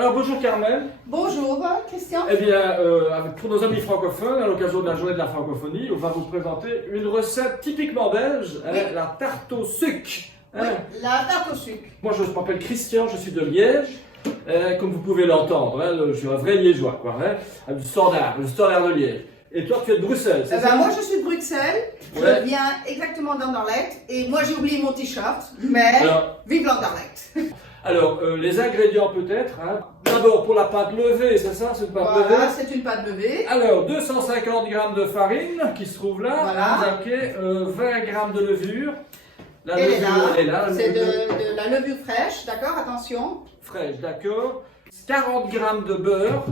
Alors bonjour Carmen. Bonjour Christian. Eh bien, pour nos amis francophones, à l'occasion de la journée de la francophonie, on va vous présenter une recette typiquement belge, Oui. la tarte au sucre. Oui, la tarte au sucre. Moi je m'appelle Christian, je suis de Liège, comme vous pouvez l'entendre, je suis un vrai liégeois, du standard de Liège. Et toi tu es de Bruxelles, c'est ça? Moi je suis de Bruxelles, Ouais. je viens exactement d'Anderlecht et moi j'ai oublié mon t-shirt, mais vive l'Anderlecht. Alors, les ingrédients peut-être. D'abord pour la pâte levée, c'est ça? C'est une pâte levée? Voilà, c'est une pâte levée. Alors, 250 g de farine qui se trouve là. Voilà. Vous avez 20 g de levure. La Elle est levure, elle est là. c'est de la levure fraîche, d'accord, attention. Fraîche, d'accord. 40 g de beurre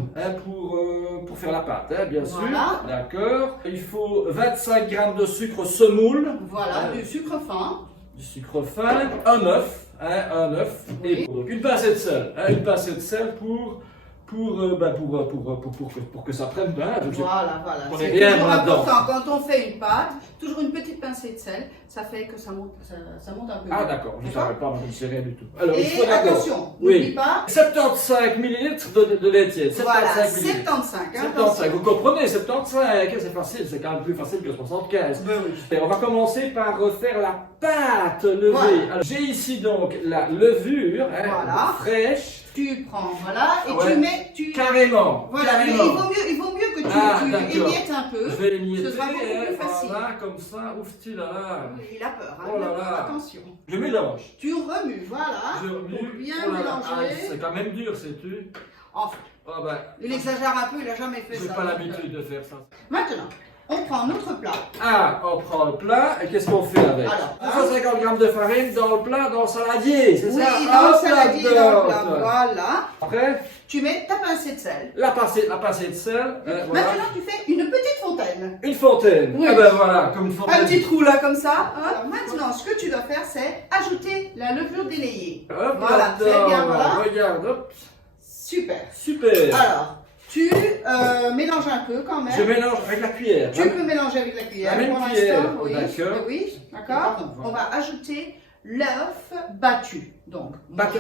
pour faire la pâte, bien sûr. Voilà. D'accord. Il faut 25 g de sucre semoule. Voilà, du sucre fin. Du sucre fin, un œuf, Oui. et donc une pincée de sel, une pincée de sel pour que ça prenne bien. Voilà. On est C'est bien toujours là-dedans. important quand on fait une pâte, toujours une petite pincée de sel, ça fait que ça monte un peu. Ah d'accord, je ne savais pas, je ne sais rien du tout. Alors, il Et faut d'abord, attention, n'oublie oui, pas. 75 ml de lait tiède. Voilà, 75 ml. 75. 75, vous comprenez, 75, c'est facile, c'est quand même plus facile que 75. Ben oui. Et on va commencer par faire la pâte levée. Voilà. Alors, j'ai ici donc la levure Voilà. fraîche. Tu prends, voilà, et Ouais. tu mets, Carrément. voilà, mais carrément. il vaut mieux que tu D'accord. émiettes un peu. Je vais l'émietter, Ce sera beaucoup plus facile. voilà, comme ça, ouf, là, là. Il a peur, hein, Oh là il a peur, là. attention. Je mélange. Tu remues, voilà, Je pour remue. bien Oh là là. mélanger. Ah, c'est quand même dur, sais-tu? Enfin, Ah ben, il exagère un peu, il n'a jamais fait j'ai ça. pas l'habitude de faire ça. Maintenant, on prend notre plat. Ah, on prend le plat, et qu'est-ce qu'on fait avec? Alors, 250 g de farine dans le plat, dans le saladier, c'est Oui, ça? dans le Hop, saladier, dans le là-dedans. plat, voilà. Après, Tu mets ta pincée de sel. la pincée de sel, voilà. Maintenant, tu fais une petite fontaine. Une fontaine. Oui. Ah ben voilà, comme une Un fontaine. petit trou là, comme ça. Hein. Alors maintenant, ce que tu dois faire, c'est ajouter la levure délayée. Hop, Voilà, là-dedans. très bien, voilà. Regarde, hop. Super. Super. Alors, tu mélanges un peu quand même. Je mélange avec la cuillère. Tu peux mélanger avec la cuillère. La même pour cuillère, l'instant, oui. d'accord. Oui, d'accord. On va ajouter l'œuf battu. Donc,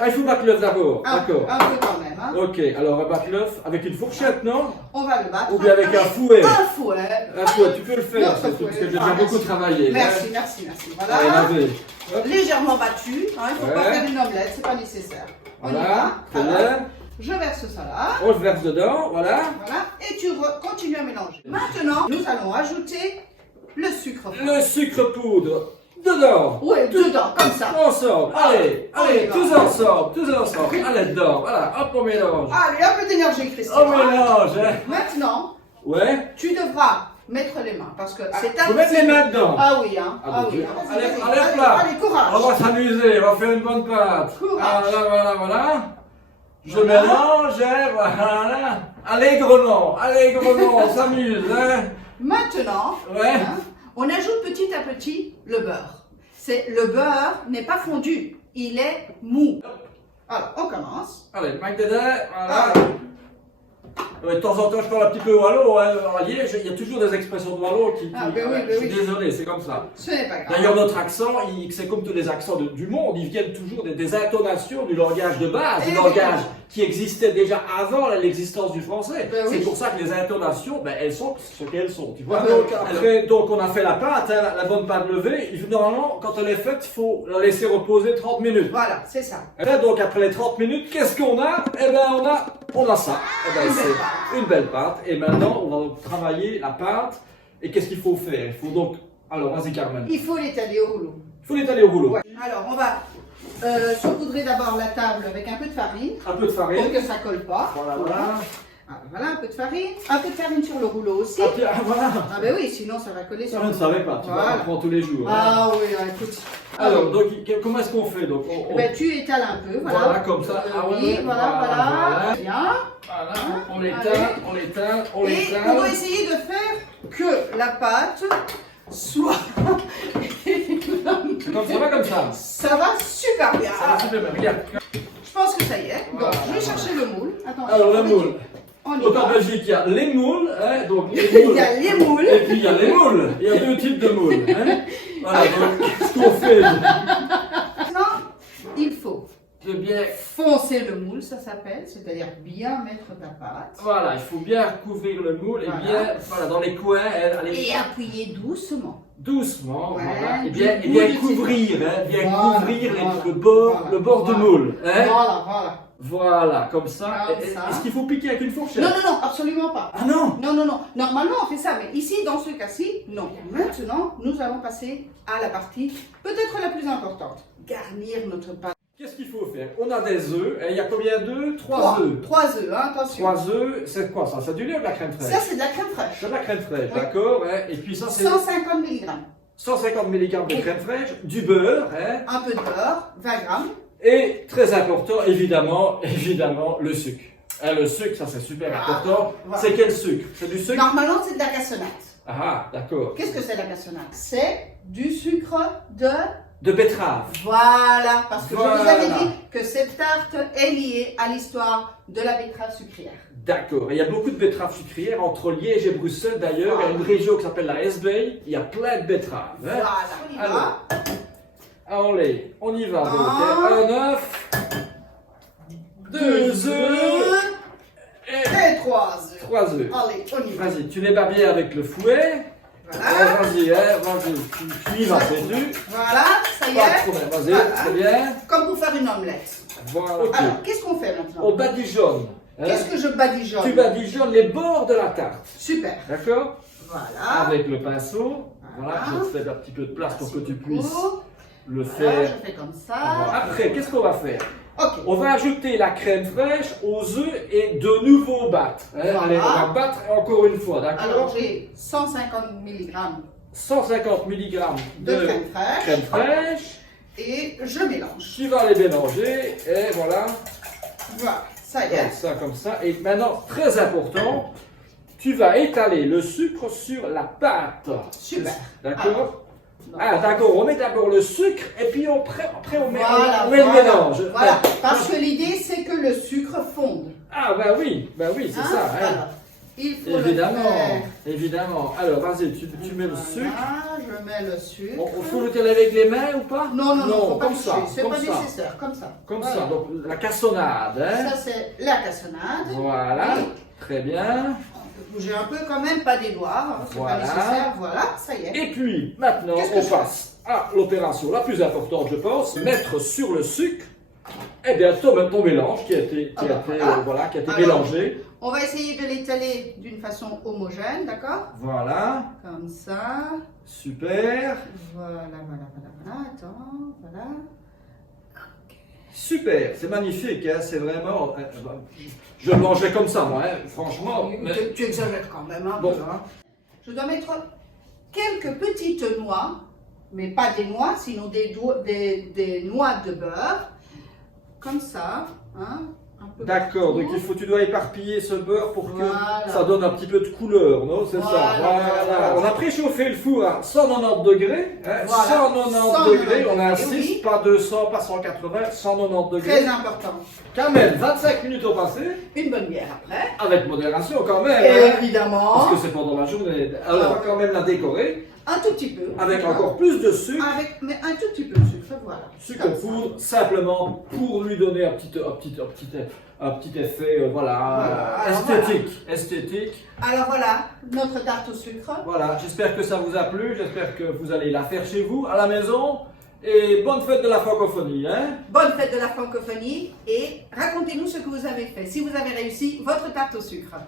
Il faut battre l'œuf d'abord. un D'accord. peu quand même. Hein. Ok, alors on va battre l'œuf avec une fourchette, non? On va le battre. Ou bien avec un fouet. Un fouet. Un fouet, tu peux le faire, Notre c'est tout, fouet. parce que j'ai Ah, déjà beaucoup merci. travaillé. Merci. Allez, Voilà. lavez. Hop, Légèrement battu. Hein. Il ne faut pas Ouais. faire une omelette, c'est pas nécessaire. On y voilà, va. très Alors, bien. je verse ça là. On le verse dedans, voilà. Voilà. Et tu continues à mélanger. Maintenant, nous allons ajouter le sucre. Le sucre poudre, dedans. Oui, dedans, comme ça. Ensemble, allez, On y allez, va. tous ensemble, allez dedans, voilà, hop, on mélange. Allez, un peu d'énergie, Christian. On mélange, hein. Maintenant, Ouais. tu devras mettre les mains parce que c'est Faut mettre les mains dedans. Ah oui, hein. Ah, Ah oui. Dieu. hein. Allez, Vas-y, allez, là. allez, courage. On va s'amuser, on va faire une bonne pâte. Courage. Voilà. Je Voilà. mélange, hein, voilà. Allègrement, on s'amuse, hein. Maintenant, Ouais. hein, on ajoute petit à petit le beurre. Le beurre n'est pas fondu, il est mou. Alors, on commence. Allez, le Mac dedans, voilà. Ah. De temps en temps, je parle un petit peu wallon, hein. En Liège, il y a toujours des expressions de wallon qui. Ah, ben oui, ben je suis oui. désolé, c'est comme ça. Ce n'est pas grave. D'ailleurs, notre accent, c'est comme tous les accents du monde, ils viennent toujours des intonations du langage de base, du Eh langage oui. qui existait déjà avant l'existence du français. Ben oui. C'est pour ça que les intonations, elles sont ce qu'elles sont, tu vois. Ah, ben oui. Après, donc, on a fait la pâte, hein, la bonne pâte levée. Normalement, quand elle est faite, il faut la laisser reposer 30 minutes. Voilà, c'est ça. Et là, donc, après les 30 minutes, qu'est-ce qu'on a? Eh bien, on a ça. Eh ben, Une belle c'est une belle pâte. Et maintenant, on va donc travailler la pâte. Et qu'est-ce qu'il faut faire? Il faut donc. Alors, vas-y, Carmen. Il faut l'étaler au rouleau. Il faut l'étaler au rouleau. Ouais. Alors, on va saupoudrer d'abord la table avec un peu de farine Un peu de pour farine. que ça colle pas. Voilà. Ah, voilà, un peu de farine. Un peu de farine sur le rouleau aussi. Voilà. Ah ben oui, sinon ça va coller Ça, sur je le ne rouleau. savais pas. Tu vois, Voilà. on apprend tous les jours. hein. Ah oui, écoute. Alors, donc, comment est-ce qu'on fait? Donc, Eh ben, tu étales un peu, voilà. Voilà, comme ça. Ah ouais, oui, ouais. voilà. Bien. Voilà, on Allez. l'étale, on Et l'étale. on va essayer de faire que la pâte soit... Ça va comme ça. Ça va super bien. Ça va super bien. Regarde. Je pense que ça y est. Donc, Voilà. je vais chercher le moule. Attention. Alors, le moule. On y Donc, en va. Belgique, il y a les moules. Hein, donc, les Il moules. y a les moules. Et puis il y a les moules. Il y a deux types de moules. Hein. Voilà, donc qu'est-ce qu'on fait? Maintenant, il faut de bien... foncer le moule, ça s'appelle, c'est-à-dire bien mettre ta pâte. Voilà, il faut bien recouvrir le moule et bien, voilà, dans les coins, aller Et appuyer doucement. doucement, Ouais, voilà, et du bien bout du couvrir, hein, bien Voilà, couvrir voilà, le bord voilà. du moule. Hein. Voilà. Voilà, comme ça. Comme ça. Est-ce qu'il faut piquer avec une fourchette? Non, absolument pas. Ah non! Non. Normalement, on fait ça, mais ici, dans ce cas-ci, non. Maintenant, nous allons passer à la partie peut-être la plus importante. Garnir notre pâte. Qu'est-ce qu'il faut faire? On a des œufs. Il y a combien d'œufs? 3 œufs. 3 œufs, hein, attention. 3 œufs, c'est quoi ça? C'est du lait ou de la crème fraîche? Ça, c'est de la crème fraîche. C'est de la crème fraîche, Oui. d'accord. Hein. Et puis ça, c'est 150 mg. 150 mg de crème fraîche, du beurre, hein. Un peu de beurre, 20 grammes. Et très important, évidemment, le sucre. Hein, le sucre, ça c'est super important. Voilà. C'est quel sucre? C'est du sucre? Normalement, c'est de la cassonade. Ah, d'accord. Qu'est-ce que c'est la cassonade? C'est du sucre de... De betterave. Voilà, parce que Voilà. je vous avais dit que cette tarte est liée à l'histoire de la betterave sucrière. D'accord. Et il y a beaucoup de betteraves sucrières entre Liège et Bruxelles d'ailleurs. Il y a une région qui s'appelle la Hesbaye. Il y a plein de betteraves. Hein. Voilà, on y va. Alors, allez, on y va. Donc, Un. un œuf, 2 œufs et Et 3 œufs. 3 œufs. Allez, on y va. Vas-y, tu les bats bien avec le fouet. Voilà. Vas-y, hein, vas-y, tu y vas, sais-tu? Voilà, ça y Pas de est. problème, vas-y, Voilà. c'est bien. Comme pour faire une omelette. Voilà, ok. Alors, qu'est-ce qu'on fait maintenant? On badigeonne. Hein. Qu'est-ce que je badigeonne? Tu badigeonnes les bords de la tarte. Super. D'accord? Voilà. Avec le pinceau. Voilà, Voilà. je te fais un petit peu de place pour que tu Beaucoup. puisses le Voilà, faire. je fais comme Voilà. ça. Après, qu'est-ce qu'on va faire? Ok. On va ajouter la crème fraîche aux œufs et de nouveau battre. Hein. Voilà. Allez, on va battre encore une fois, Alors, d'accord? j'ai 150 mg 150 mg de crème fraîche. crème fraîche. Et je mélange. Tu vas les mélanger et voilà. Voilà, ça y Comme est. ça, comme ça. Et maintenant, très important, tu vas étaler le sucre sur la pâte. Super. D'accord? Non. Ah, d'accord, on met d'abord le sucre et puis après on met, Voilà, on met le mélange. Voilà, Ah, parce que l'idée c'est que le sucre fonde. ah, bah oui, c'est Hein? ça. Hein. Alors, il faut Évidemment, le faire. évidemment. Alors, vas-y, tu mets le sucre. Voilà, je mets le sucre. On faut le tirer avec les mains ou pas? Non, faut pas comme toucher, ça. c'est Comme pas ça. nécessaire, comme ça. Comme Voilà. ça, donc la cassonade. Hein? Ça c'est la cassonade. Voilà, très bien. On peut bouger un peu quand même, pas des doigts, hein, c'est Voilà. pas nécessaire. Voilà, ça y est. Et puis, maintenant, Qu'est-ce que on je passe à l'opération la plus importante, je pense, mettre sur le sucre, eh bien, ton mélange qui a été, voilà. qui a été Alors, mélangé. On va essayer de l'étaler d'une façon homogène, d'accord? Voilà, Comme ça. super, Voilà. Attends, voilà. super, c'est magnifique, hein, c'est vraiment... je le mangeais comme ça, moi, hein, franchement. mais- Tu exagères quand même un Bon. peu. Hein. Je dois mettre quelques petites noix, mais pas des noix, sinon des noix de beurre. Comme ça. Hein, un peu D'accord, partout. donc tu dois éparpiller ce beurre pour que Voilà. ça donne un petit peu de couleur, non? C'est ça, Voilà. On a préchauffé le four à 190 degrés, hein, Voilà. 190 degrés, on 190 insiste, oui. pas 200, pas 180, 190 degrés. Très important. Quand même, 25 minutes ont passé, Une bonne bière après. avec modération quand même, hein, Évidemment. parce que c'est pendant la journée. Alors on va quand même la décorer, Un tout petit peu. avec encore plus de sucre, Mais un tout petit peu de sucre, voilà. sucre Comme en ça. poudre, simplement pour lui donner un petit effet, Voilà, alors esthétique. Alors voilà, notre tarte au sucre. Voilà, j'espère que ça vous a plu, j'espère que vous allez la faire chez vous, à la maison, et bonne fête de la francophonie, hein. Bonne fête de la francophonie et racontez-nous ce que vous avez fait. Si vous avez réussi votre tarte au sucre.